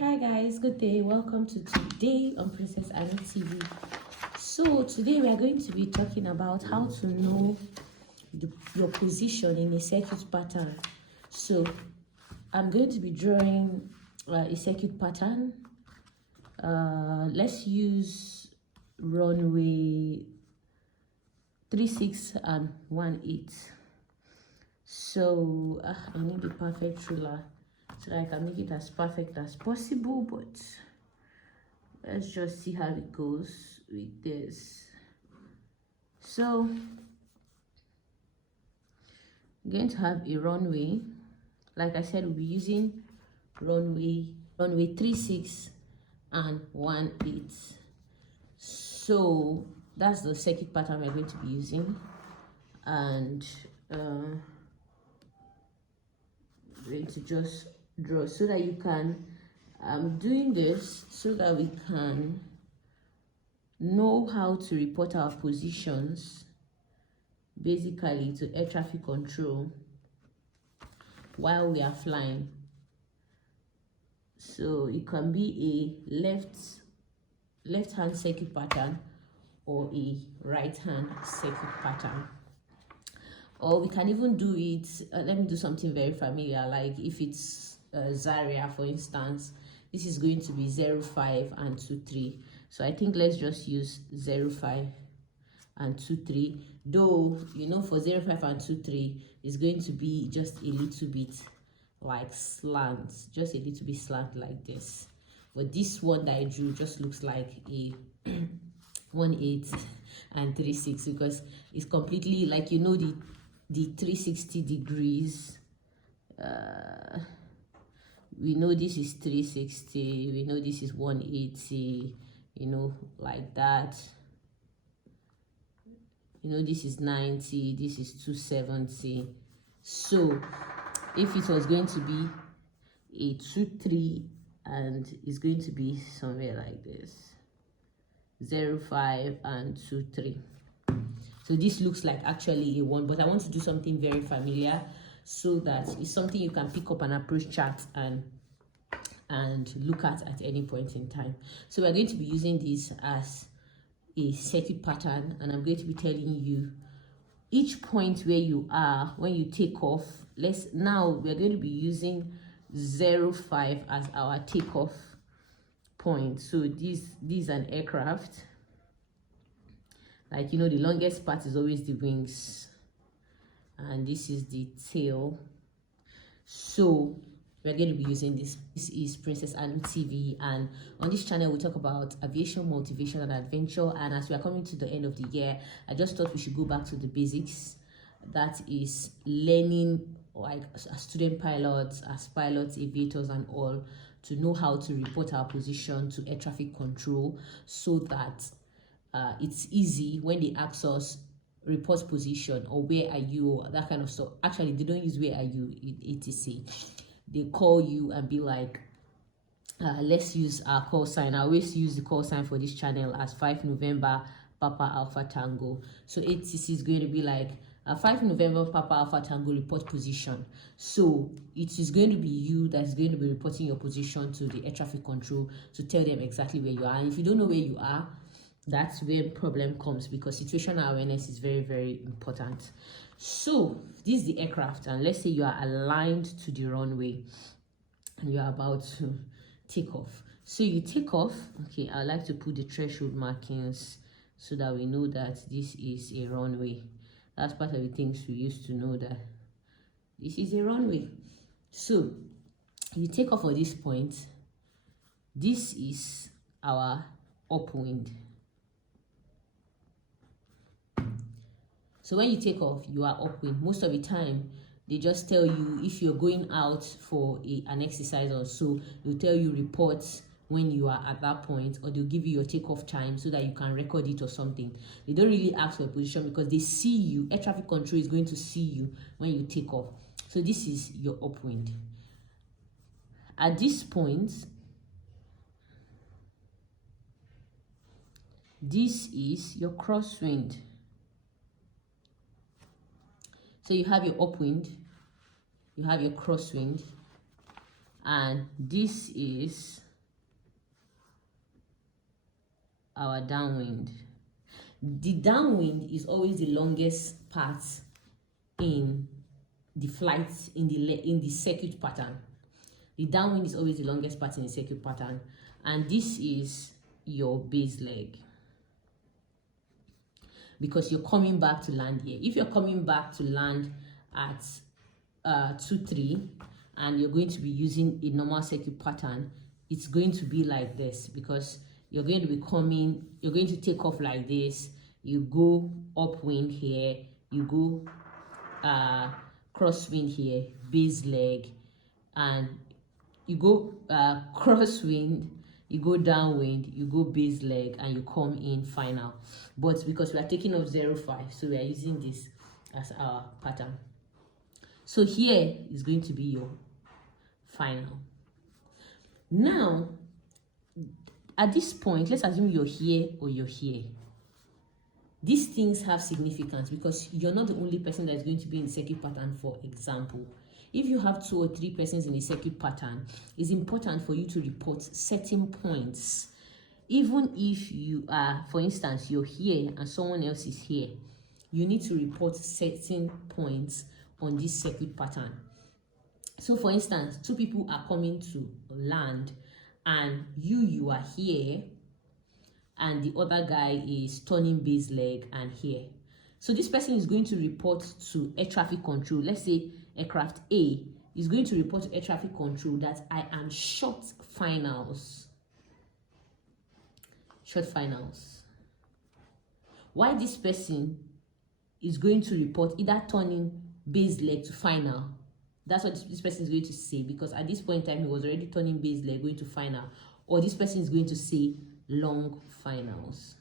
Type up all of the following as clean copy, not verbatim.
Hi guys, good day. Welcome to today on PrincessAnuTv. So today we are going to be talking about how to know your position in a circuit pattern. So I'm going to be drawing a circuit pattern. Let's use runway 36 and 18. So I need a perfect ruler so that I can make it as perfect as possible, but let's just see how it goes with this. So I'm going to have a runway. Like I said, we'll be using runway 36 and 18. So that's the circuit pattern we're going to be using, and I'm going to just draw so that you can doing this so that we can know how to report our positions basically to air traffic control while we are flying. So it can be a left hand circuit pattern or a right hand circuit pattern, or we can even do it let me do something very familiar, like if it's Zaria, for instance. This is going to be 05 and 23. So I think let's just use 05 and 23, though you know for 05 and 23 it's going to be just a little bit like slant, just a little bit slant like this. But this one that I drew just looks like a 18 and 36, because it's completely like, you know, the 360 degrees. We know this is 360, we know this is 180, you know, like that. You know, this is 90, this is 270. So if it was going to be a 2-3, and it's going to be somewhere like this, 05 and 2-3. So this looks like actually a 1, but I want to do something very familiar so that it's something you can pick up an approach chart and look at any point in time. So we're going to be using this as a circuit pattern, and I'm going to be telling you each point where you are when you take off. Now we're going to be using 05 as our takeoff point. So this is an aircraft, like, you know, the longest part is always the wings, and this is the tail. So we're going to be using this. This is PrincessAnuTv, and on this channel we talk about aviation, motivation and adventure. And as we are coming to the end of the year, I just thought we should go back to the basics, that is learning, like as student pilots, as pilots, aviators and all, to know how to report our position to air traffic control, so that it's easy when they ask us report position or where are you, or that kind of stuff. Actually, they don't use where are you in ATC. They call you and be like, let's use our call sign. I always use the call sign for this channel as 5 November Papa Alpha Tango. So ATC is going to be like 5 November Papa Alpha Tango, report position. So it is going to be you that's going to be reporting your position to the air traffic control to tell them exactly where you are. And if you don't know where you are, that's where problem comes, because situational awareness is very, very important. So this is the aircraft, and let's say you are aligned to the runway and you are about to take off. So you take off. Okay, I like to put the threshold markings so that we know that this is a runway. That's part of the things we used to know, that this is a runway. So you take off at this point. This is our upwind. So when you take off, you are upwind. Most of the time, they just tell you if you're going out for an exercise or so, they'll tell you reports when you are at that point, or they'll give you your takeoff time so that you can record it or something. They don't really ask for a position because they see you. Air traffic control is going to see you when you take off. So this is your upwind. At this point, this is your crosswind. So you have your upwind, you have your crosswind, and this is our downwind. The downwind is always the longest part in the flight in the circuit pattern. The downwind is always the longest part in the circuit pattern, and this is your base leg, because you're coming back to land here. If you're coming back to land at 2-3 and you're going to be using a normal circuit pattern, it's going to be like this, because you're going to take off like this. You go upwind here, you go crosswind here, base leg, and you go crosswind, you go downwind, you go base leg, and you come in final. But because we are taking off 0.5, so we are using this as our pattern. So here is going to be your final. Now, at this point, let's assume you're here or you're here. These things have significance because you're not the only person that is going to be in the circuit pattern. For example, if you have 2 or 3 persons in the circuit pattern, it's important for you to report certain points. Even if you are, for instance, you're here and someone else is here, you need to report certain points on this circuit pattern. So for instance, 2 people are coming to land, and you are here, and the other guy is turning base leg and here. So this person is going to report to air traffic control. Let's say aircraft A is going to report to air traffic control that I am short finals. Short finals. Why this person is going to report either turning base leg to final. That's what this person is going to say, because at this point in time he was already turning base leg going to final. Or this person is going to say long finals.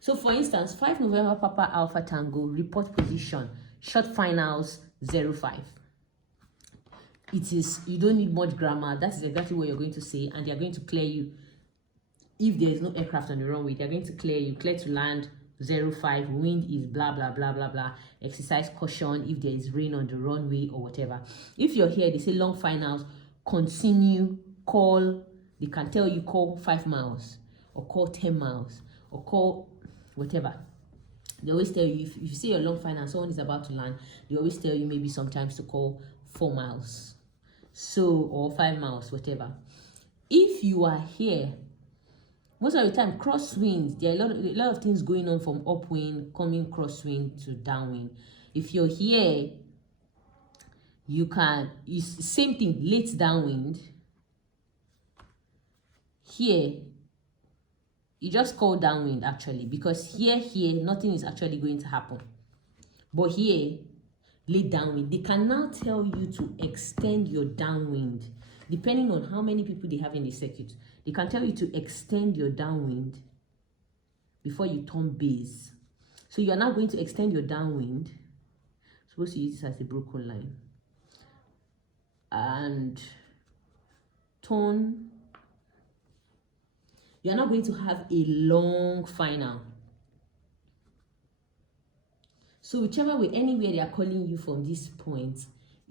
So for instance, 5 November Papa Alpha Tango, report position, short finals 05. It is, you don't need much grammar. That is exactly what you're going to say, and they are going to clear you. If there is no aircraft on the runway, they're going to clear you. Clear to land 05, wind is blah blah blah blah blah, exercise caution if there is rain on the runway or whatever. If you're here, they say long finals, continue, call. They can tell you call 5 miles or call 10 miles or call whatever. They always tell you, if you say your long final, someone is about to land, they always tell you maybe sometimes to call 4 miles, so, or 5 miles, whatever. If you are here, most of the time, crosswind, there are a lot of things going on from upwind, coming crosswind to downwind. If you're here, you can, it's same thing, late downwind. Here, you just call downwind actually, because here, nothing is actually going to happen. But here, late downwind, they can now tell you to extend your downwind, depending on how many people they have in the circuit. They can tell you to extend your downwind before you turn base. So you're now going to extend your downwind. Supposed to use this as a broken line. And turn. You're not going to have a long final. So whichever way, anywhere they are calling you from this point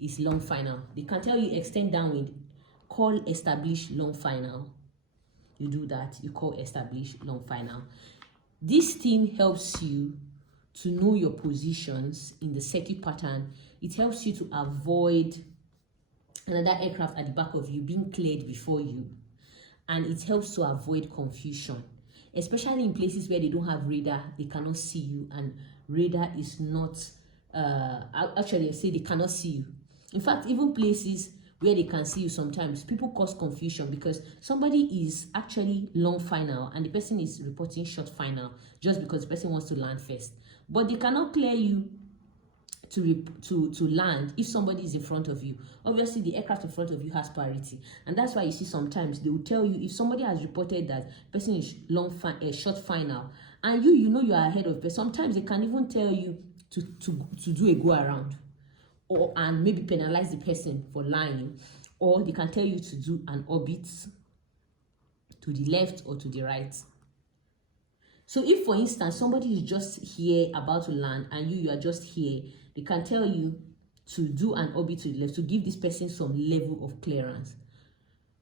is long final. They can tell you extend downwind, call establish long final. You do that, you call establish long final. This thing helps you to know your positions in the circuit pattern. It helps you to avoid another aircraft at the back of you being cleared before you. And it helps to avoid confusion, especially in places where they don't have radar, they cannot see you, and radar is not, actually I say they cannot see you. In fact, even places where they can see you, sometimes people cause confusion because somebody is actually long final and the person is reporting short final just because the person wants to land first. But they cannot clear you to land if somebody is in front of you. Obviously, the aircraft in front of you has priority, and that's why you see sometimes they will tell you if somebody has reported that person is short final, and you know you are ahead of. But sometimes they can even tell you to do a go around, and maybe penalize the person for lying, or they can tell you to do an orbit to the left or to the right. So if, for instance, somebody is just here about to land and you are just here, they can tell you to do an orbit to the left to give this person some level of clearance.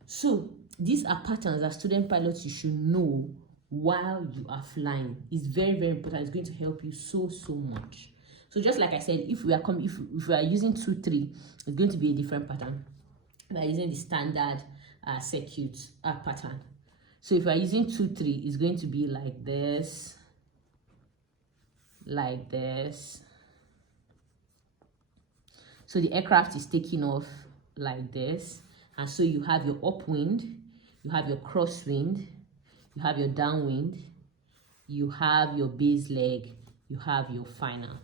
So these are patterns that student pilots you should know while you are flying. It's very, very important. It's going to help you so much. So just like I said, if we are using 2-3, it's going to be a different pattern. We are using the standard circuit pattern. So if we are using 2-3, it's going to be like this, like this. So the aircraft is taking off like this, and so you have your upwind, you have your crosswind, you have your downwind, you have your base leg, you have your final.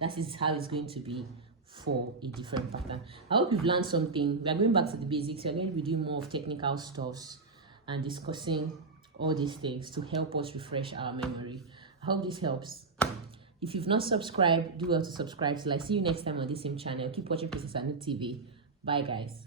That is how it's going to be for a different pattern. I hope you've learned something. We are going back to the basics. We are going to be doing more of technical stuffs and discussing all these things to help us refresh our memory. I hope this helps. If you've not subscribed, do well to subscribe. Till I see you next time on this same channel. Keep watching PrincessAnuTv. Bye, guys.